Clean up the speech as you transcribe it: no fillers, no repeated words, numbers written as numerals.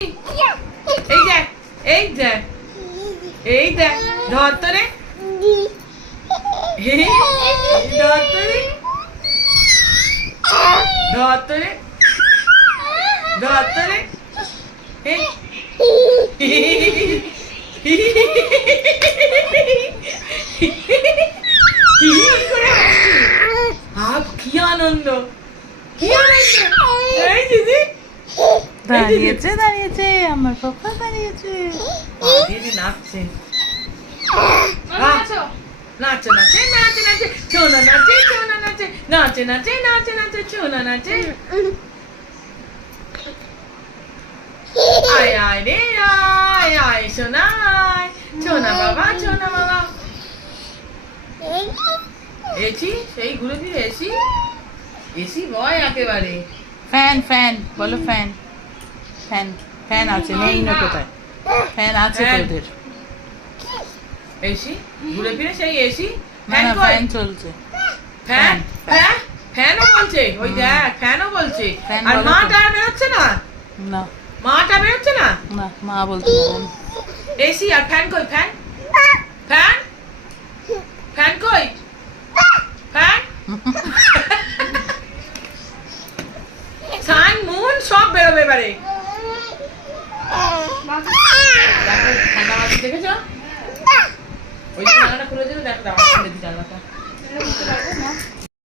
এই দেখ এই দেখ এই দেখ ধর তো রে ধর তো রে ধর তো রে ধর তো রে কি আনন্দ কি আনন্দ এই দিদি দাঁড়িয়েছে দাঁড়িয়েছে আমার পাপা দাঁড়িয়েছে দিদি নাচছে নাচো নাচে নাচে নাচে নাচে ছোনা নাচে ছোনা নাচে নাচে নাচে নাচে নাচে ছোনা নাচে আয় আয় রে আয় আয় সোনা আয় ছোনা বাবা এসি সেই ঘুরে ফিরে এসি এসি বয় একেবারে ফ্যান ফ্যান বলো ফ্যান ফ্যান ফ্যান আছে নেই না কোথায় ফ্যান আছে তোদের এসি ঘুরে ফিরে সেই এসি না না ফ্যান চলছে ফ্যান ফ্যানও বলছে ওই দেখ ফ্যানও বলছে ফ্যান আর বলো তো। মাটা বেরোচ্ছে না না মাটা বেরোচ্ছে না না মা বলতে পারেন এসি আর ফ্যান কই ফ্যান ফ্যান ফ্যান কই ফ্যান সান মুন সব বেরোবে এবারে দেখো ঠান্ডা মাছ দেখেছো ওই জানালাটা খুলে দিল দেখো জানালাটা